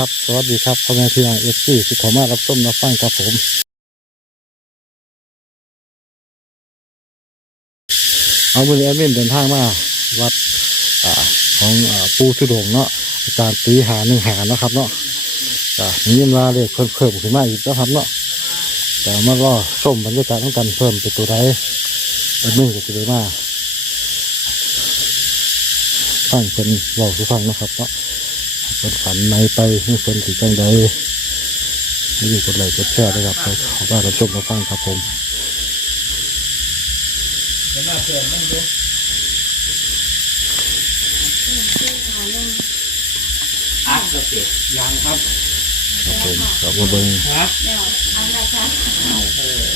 ครับ สวัสดีครับพ่อแม่พี่น้องเอฟซีที่เขามารับชมรับฟังครับผมเอาวันนี้แอดมินเดินทางมาวัดอของอปูทุดงเนาะอาจารย์ตีหาหนึ่งหานะครับเนาะอ่านี่ยินว่าเลขเพิ่มเพิ่มขึ้นมาอีกแล้วครับเนาะแต่มาก็ส้มบรรยากาศต้องกันเพิ่มเป็นตัวใดแอดมินก็จะได้มาฟังเป็นเล่าสู่ฟังนะครับเนาะ เป็นฝันในไปให้คนถึงจังใดไม่อยู่กดไลค์กดแชร์ด้วยครับเขาก็รับชมมาฟังครับผมอัดก็เสร็จยังครับครับผมครับมาเบิ้งฮะเดี๋ยวเอาละค่ะเออ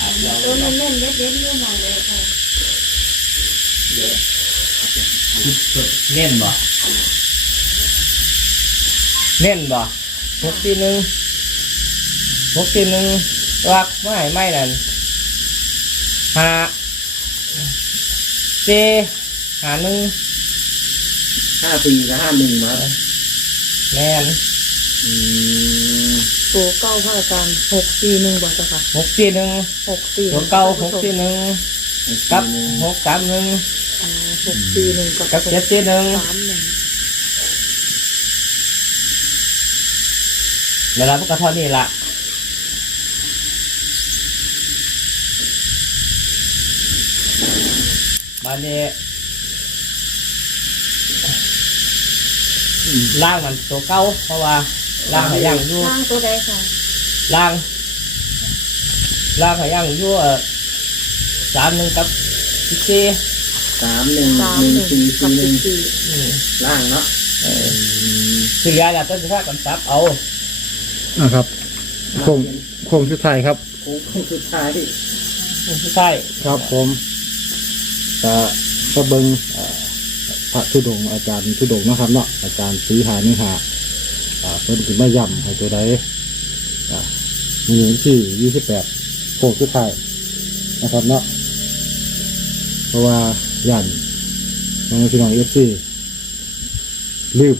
อัดแล้วตัวเล่นๆเล็กๆเรื่องอะไรเลยค่ะเดี๋ยวเน่นบ่ เน่นบ่หกทีหนึ่งหกทีหนึ่งรักไม่ไม่นั่นห้าเจหาหนึ่งห้าสี่กับห้าหนึ่งมาแม่นอืมตัวเก้าพระอาจารย์หกสี่หนึ่งบอกจ้ะค่ะหกทีหนึ่งหกสี่ตัวเก้าหกทีหนึ่งกับหกสามหนึ่งอ่าหกสี่หนึ่งกับกับเจ็ดทีหนึ่งสามหนึ่ง เวลาพวกกระเท่านี้ละบานนี้ล่างมันตัวเก้าเพราะว่าล่างหาย่างอยู่ล่างตัวใดค่ะล่างล่างหาย่างอยู่เอ่อสามหนึ่งกับสิบสี่สามหนึ่งสามหนึ่งหนึ่งสี่กับสี่หสินึ่บงสี่อืมล่างเนาะเออคือยายน่ะต้องใช้กำซับเอา นะครับโค้งโค้งสุดท้ายครับโค้งสุดท้ายไม่ใช่ครับผมก็ก็เบิ้งเอ่อพระทุดงค์อาจารย์ทุดงค์เนาะครับเนาะอาจารย์สีหาหนึ่งหาอ่าเพิ่นถึงมาย่ำให้ตัวใดอ่ามีวันที่ยี่สิบแปดโค้งสุดท้ายนะครับเนาะเพราะว่าย่านน้องพี่น้องเอฟซีลืม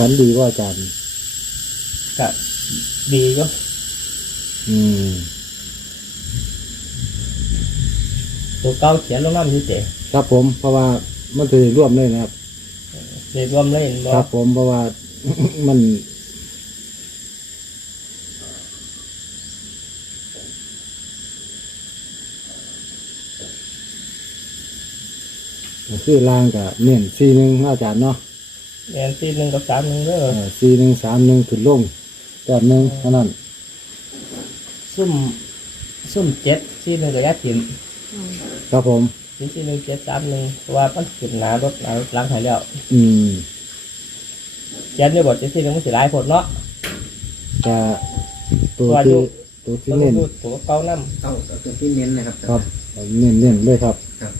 ฝันดีว่าอาจารย์ก็ดีก็อืมตัวเก้าเขียนลงน้ำนี่เจ๋ครับผมเพราะว่ามันจะร่วมเลยนะครับเรียกว่าเล่นบ่ครับผมเพราะว่า มันคือล่างกับเน้นสี่หนึ่งอาจารย์เนาะ เรียนที่หนึ่งกับสามหนึ่งเด้อสี่หนึ่งสามหนึ่งขึ้นลงแต้มหนึ่งเท่านั้นซุ่มซุ่มเจ็ดที่หนึ่งกับยาถิ่มอืมครับผมที่ที่หนึ่งเจ็ดสามหนึ่งเพราะว่ามันขึ้นหนารถหนารถล้างหายแล้วอืมเจ็ดเนี่ยบอกเจ็ดที่หนึ่งมันสิหลายผลเนาะแต่ตัวตัวที่อยู่ตัวที่ต้องเน้นดูตัวเก้าน้เอ้าตัวที่เน้นนะครับครับเน้นเน้นเลยครับครับ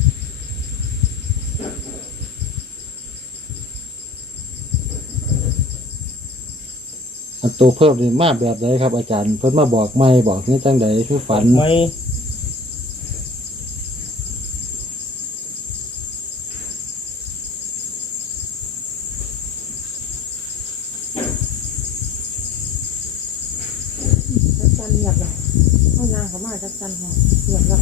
อันตัวเพิ่มนี่มาแบบไหนครับอาจารย์ เพิ่นมาบอกไม่บอกนี่จังใดคือฝัน ไม่ จักจันเหยียบเลยห้องน้ำเขามาจักจันหอมเหยียบแล้ว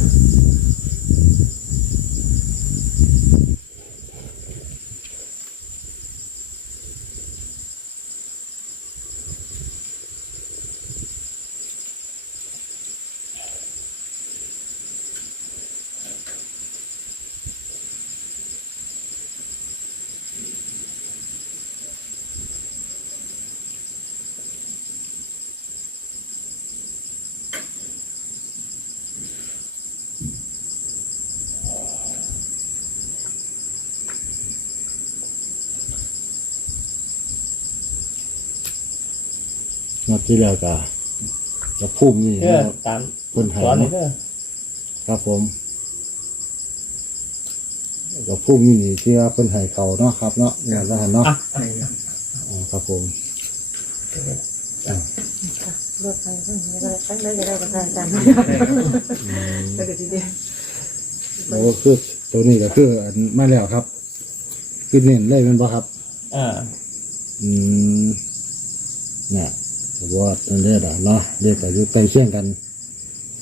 นัดที่แล้วก็จะพุ่มนี่เด้อนะครับตามเพิ่นใหายสอนนี่เนาะเด้อครับผมก็พุ่มนี่ที่ว่าเพิ่นใหายเขาเนาะครับเนาะงานละหันเนาะอะอ๋อครับผมค่ะรถไฟเพิ่งจะได้ตั้งได้จะได้กับอาจารย์ก็จะดีเดียวโอ้คือตัวนี้ก็คืออันมาแล้วครับ คือเน้นเลยแมันบ่ครับเอออืมเนี่ย ว่าตัวเลือดอะเนาะเรียกแต่อยู่ใกล้เคียงกัน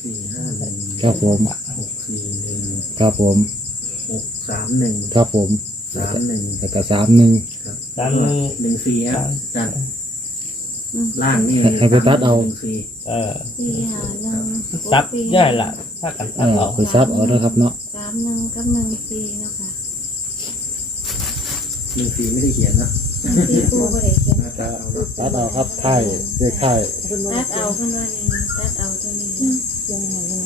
สี่ห้าหนึ่งครับผมหกสี่หนึ่งครับผมหกสามหนึ่งครับผมสามหนึ่งแล้วก็สามหนึ่งครับสามหนึ่งหนึ่งสี่ครับอาจารย์ล่างนี่ให้ไปตัดเอาหนึ่งสี่เออสี่หาหนึ่งซับย่อยละถ้ากันเอตัดอเอาไปซับเอานะครับเนาะสามหนึ่งกับหนึ่งสี่เนาะค่ะหนึ่งสี่ไม่ได้เขียนนะ สี่ปูก็ได้เขียนตัดเอาเนาะตัดเอาครับไข่เรียกไข่คุณบอกตัดเอาเพิ่นว่านี่ตัดเอาตัวนี้ยังไงยังไง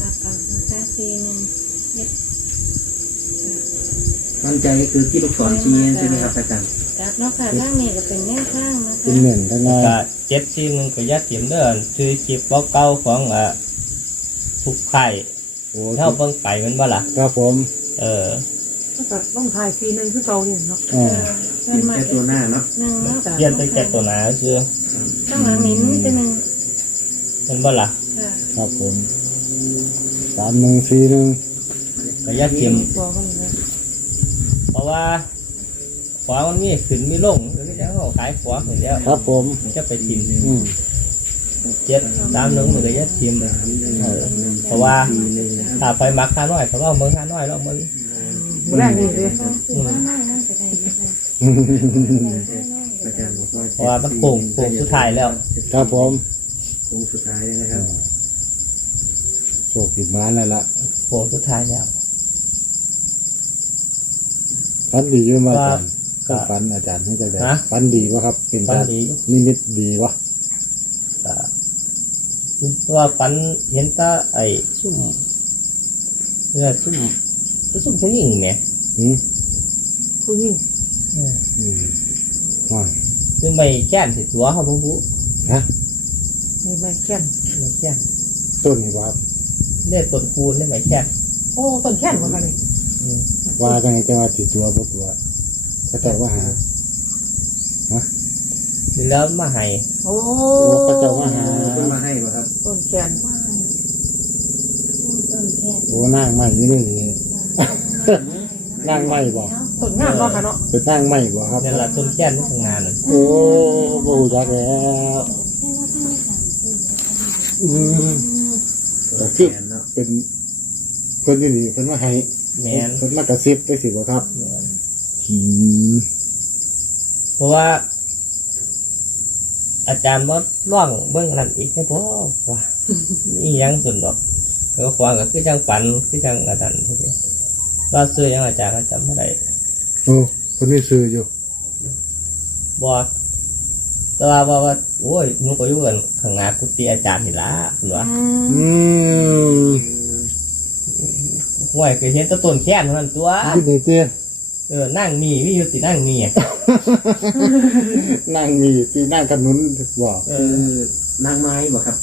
ตัดเอานะคะสี่หนึ่งเฮ็ดมั่นใจก็คือที่ลูกศรชี้ใช่ไหมครับอาจารย์ตัดเนาะค่ะร่างนี้ก็เป็นแนวข้างนะเป็นคะเน่นทั้งนั้นก็เจ็ดสี่หนึ่งก็ยัดเทียมเดินคือคลิปเก่าๆของอะทุกไข่โอ้เท่าเบิ่งไปมันบ่ล่ะครับผม เออก็ต้องถ่ายฟรีนึงคือเก่าเนี่ยเนาะ อ่าเพิ่นมาแค่ตัวหน้าเนาะหนึ่งเนาะเทียนตั้งแต่ตัวหนาคือข้างหลังนี้มีแต่หนึ่งมันบ่ล่ะค่ะครับผมสามหนึ่งสี่หนึ่งก็ยัดเทียมตัวก็มีนะเพราะว่าขวามันมีขึ้นมีลงแล้วเขาขายขวาเหมือนแล้วครับผมมันจะไปทิมอืมเจ็ดสามหนึ่งมันก็ยัดทิมสามหนึ่งเออเพราะว่าสี่หนึ่งนะครับถ้าไปมักข้าน้อยเขาลองเมืองข้าน้อยลองเมืองมือแรกนี่เลยคื อว่าน้อยน่าจะได้นะคะอาจารย์บอกว่าเพราะว่ามันโป่งโป่งสุดท้ายแล้ว ครับผมโค้งสุดท้ายเลยนะครับ โชคผิดมาแล้วล่ะโป่งสุดท้ายแล้วฟันดีอยู่มาคอารัจาบรย์ก็ฟันอาจารย์ให้ใจได้ฮะฟันดีวะครับ เป็นฟันการดี นิมิตดีวะก็ตัวาฝันเห็นตาไอ้ซุ่มเนื้อซุ่มก็ซุ่มผู้หญิงเนี่ยอืมผู้หญิงอืม ว่าคือไม่แค้นสิตัวเขาพวกผู้ฮะมีไม้แค้นไม่แค้นต้นนี่ว่าเรียกต้นคูณได้ไหมแค้นโอ้ต้นแค้นมาค่ะนี่อืมว่าจังไงจะว่าติดตัวบ่ตัวก็แต่ว่าหามีแล้วมาให้โอ้โอ้ก็จะว่าหาเพิ่งมาให้ป่ะครับต้นแค้นว่าต้นแค่โอ้นั่งไม่อยู่นี่นี่นั่งไม่บ่ ต้นงามเนาะค่ะเนาะเป็นนั่งไม่บ่ครับนั่นแหละต้นแค้นที่ทำงานนั่นโอ้บ่ฮู้จักแล้วแค่ว่าท่านไม่สั่งซื้ออืมตัวแขนเนาะเป็นเพิ่นอยู่นี่เพิ่นมาให้แมนเพิ่นมากระซิบได้สิบ่ครับแม่นอืมเพราะว่า อาจารย์มาล่องเบื้องนั้นอีกให้พ่อว่านี่ยังสุดดอกก็ควางก็คือจังฝันคือจังอาจารย์ทุกอย่างว่าซื้อยังอาจารย์ก็จำไม่ได้ โอ้เพิ่นนี่ซื้ออยู่บอกแต่ว่าว่าว่าโอ้ยหนูก็อยู่กันข้างหน้ากุฏิอาจารย์นี่ละหรือว่าอืมห่วยเคยเห็นแตะต้นแค้นเท่านั้นตัว ที่นี่เตี้ยเออนั่งมีวิวตินั่งมีอะนั่งมีที่นั่งขนุนบ่เอคืออ นางไม้ป่ะครับ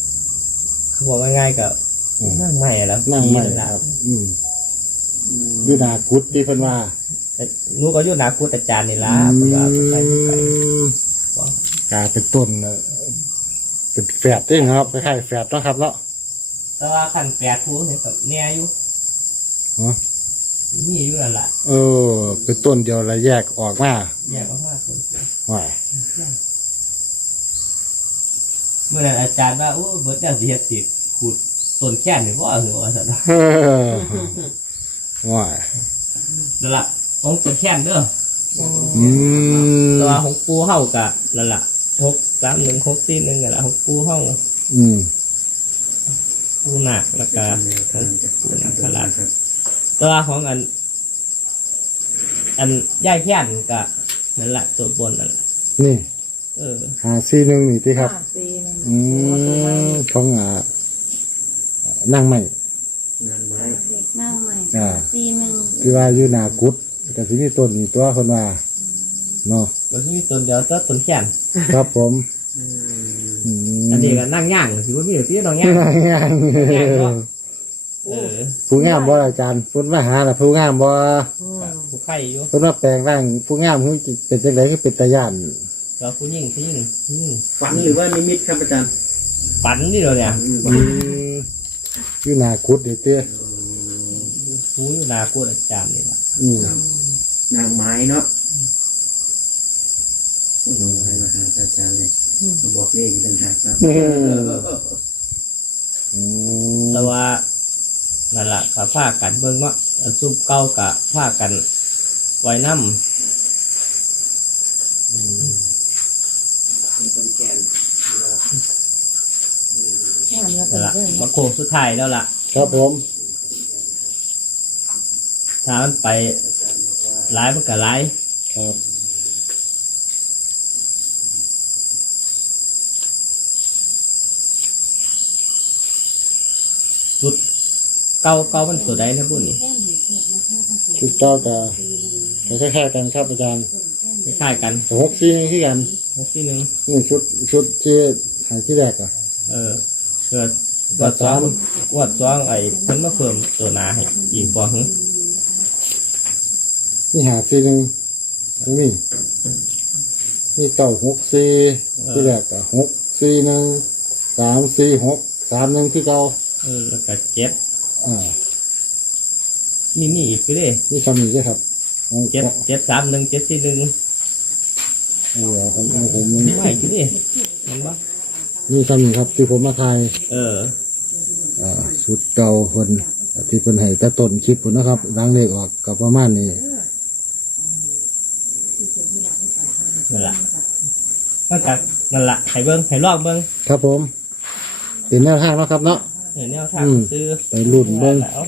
คือบอกง่ายๆกับอืม นั่งไม่แล้วนั่งไม่ผีนั่นคล่ะรับอืมอยู่หน้ากุดที่เพิ่นว่าห นูก็อยู่หนากุฏิอาจารย์นี่ละเพิ่นว่าไปไปบอกกลายเป็นต้นเอ่อเป็นแฝดด้วยนะครับคล้ายๆแฝดเนาะครับเนาะแต่ว่าขันแปดผู้เนี่ยกับแน่อยู่ฮะมีอยู่นั่นแหละเออ เป็นต้นเดียวแล้วแยกออกมาแยกออกมาต้นว่ายเมื่อนั้นอาจารย์ว่าโอ้เบิร์ดเจ้าสิเฮ็ดสิขูดต้นแค้นนี่บ่เหรอว่าซั่นเนาะเออว่ายนั่นล่ะ ของต้นแค้นเด้ออืมแต่ว่าของปูเฮากะนั่นล่ะหกสามหนึ่งหกสี่หนึ่งนั่นล่ะของปูเฮาอืมปูหนักแล้วก็ในการจะปูนักพลาดครับแต่ว่าของอัน อันย่ายแค้นกะนั่นล่ะตัวบนนั่นล่ะนี่เออหาซีหนึ่งนี่ที่ครับห้าสี่หนึ่งอืมของอ่านั่งไม่นางไม้เด็กนั่งใหม่อ่าสี่หนึ่งที่ว่าอยู่หนากุด แต่ที่นี่ต้นนี่ตัวคนว่าเนาะก็มีต้นเดียวแต่ต้นแค้นครับผมอืมอืมอันนี้ก็นั่งย่างสิว่ามีอยู่ที่น้องย่างนั่งย่างย่างเนาะเออผู้งามบ่อาจารย์พุ่นมาหาล่ะผู้งามบ่อืมผู้ไข่อยู่พุ่นมาแปลงร่างผู้งามคือเป็นจังไดคือเป็นตาย่านแล้วผู้หญิงผู้หญิงผู้หญิงฝันหรือว่านิมิตครับอาจารย์ฝันนี่เราเนี่ยอืมอยู่หนาคุดเดี๋ยวเตี้ย ผู้อยู่นากูอาจารย์นี่ล่ะอืมนางไม้เนาะโอ้โหให้มาหาอาจารย์เลยมาบอกเลขอีกต่างหากครับอืมแต่ว่านั่นล่ะกับผ้ากันเบิ่งเนาะอันซุ่มเก้ากับผ้ากันไว้น้มีคนแกนงานเนี่ยำเป็นั่นนล่ะเรื่องมาโค้งสุดท้ายแล้วล่ะ ครับผม ถ้ามันไปร้ายมันก็ร้ายครับ สุดเก้าเก้ามันตัวใดนะบุญนี่แก้มหูเทศนะคะพระเจ้าชุดเก้ากับคล้ายๆกันครับอาจารย์คล้ายๆกันแต่หกซี่นี่คือกันหกที่หนึ่งนี่ชุดชุดที่หายที่แรกอะเออเกิดวัดสองวัดสองไอ้เพิ่นมาเพิ่มตัวหนาให้อีกบ่หึ นี่หาซี่หนึ่งตรงนี้นี่เก้าหกซี่ที่แรกอะหกซี่หนึ่งสามซี่หกสามหนึ่งที่เก้าเออแล้วก็เจ็ดอ่านี่นี่อีกคือเด้นี่คำนี้ใช่ครับของเจ็ดเจ็ดสามหนึ่งเจ็ดสี่หนึ่งเออของของผมนี่ไม่คือเด้เห็นปะนี่คำนี้ครับที่ผมมาทายเอออ่าชุดเก่าคนที่คนให้แต่ต้นคลิปผมนะครับล้างเลขออกกับประมาณนี้ นั่นล่ะมันก็นั่นล่ะให้เบิ้งให้ลอกเบิ้งครับผมเป็นแนวทางเนาะครับเนาะเห็นแนวทางอืมซื้อไปรุ่นเบิ้งแล้ว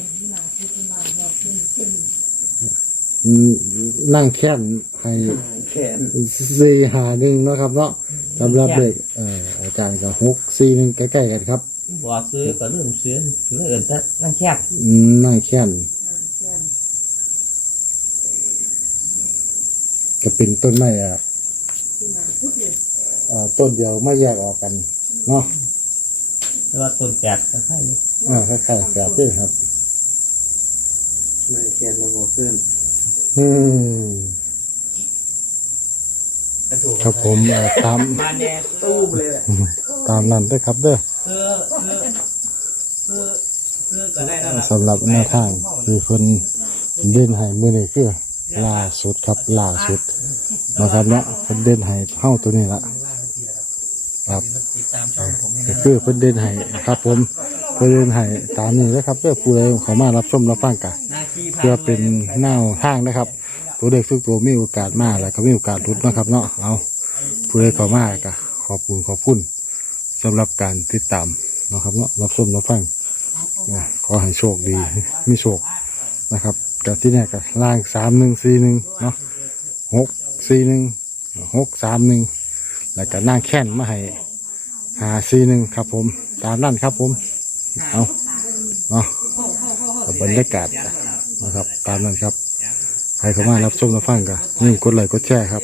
อืมนั่งแค้นให้แขนสี่หาหนึ่งเนาะครับเนาะสำหรับเด็กเอ่ออาจารย์กับหกสี่หนึ่งใกล้ๆกันครับบอกซื้อก็เริ่มซื้อถือเอินแต่นั่งแคบอืมนั่งแค้นก็เป็นต้นไม้อะอ่า ต้นเดียวไม่แยกออกกันเนาะแต่ว่าต้นแปดก็ใช่อยู่อ่าคล้ายๆแบบนี้ครับนางแขนมาบอกเพื่อนอืมครับผมเอ่อตาม มาแน่ตู้มเลยแหละตามนั้นด้วยครับเด้อ คือคือคือคือก็ได้แล้วล่ะสำหรับแนวทางคือคนเด่นให้มือนี่คือล่าสุดครับล่าสุดนะครับเนาะคนเด่นให้เท่าตัวนี้ละ ครับก็คือเพิ่นเด่นให้ครับ ผมเพิ่นเด่นให้ตามนี้นะครับเพื่อผู้ใดเขามารับชมรับฟังกันเพื่อเป็นแนวทางนะครับ ตัวเด็กทุกตัวมีโอกาสมาแล้วก็มีโอกาสรุดนะครับ เนาะเอาผู้ใดเขามาก็ขอบคุณขอบคุณสำหรับการติดตามนะครับเนาะรับชมรับฟังนะขอให้โชคดีมีโชคนะครับกับที่เนี่ยกับล่างสามหนึ่งสี่หนึ่งเนาะหกสี่หนึ่งหกสามหนึ่ง แล้วก็นั่งแค้นมาให้หาซีหนึ่งครับผม ตามนั่นครับผม เอาเนาะบรรยากาศนะครับ ตามนั้นครับ ใครเข้ามารับชมรับฟังก็นี่กดไลค์กดแชร์ครับ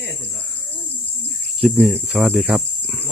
คลิปนี้สวัสดีครับ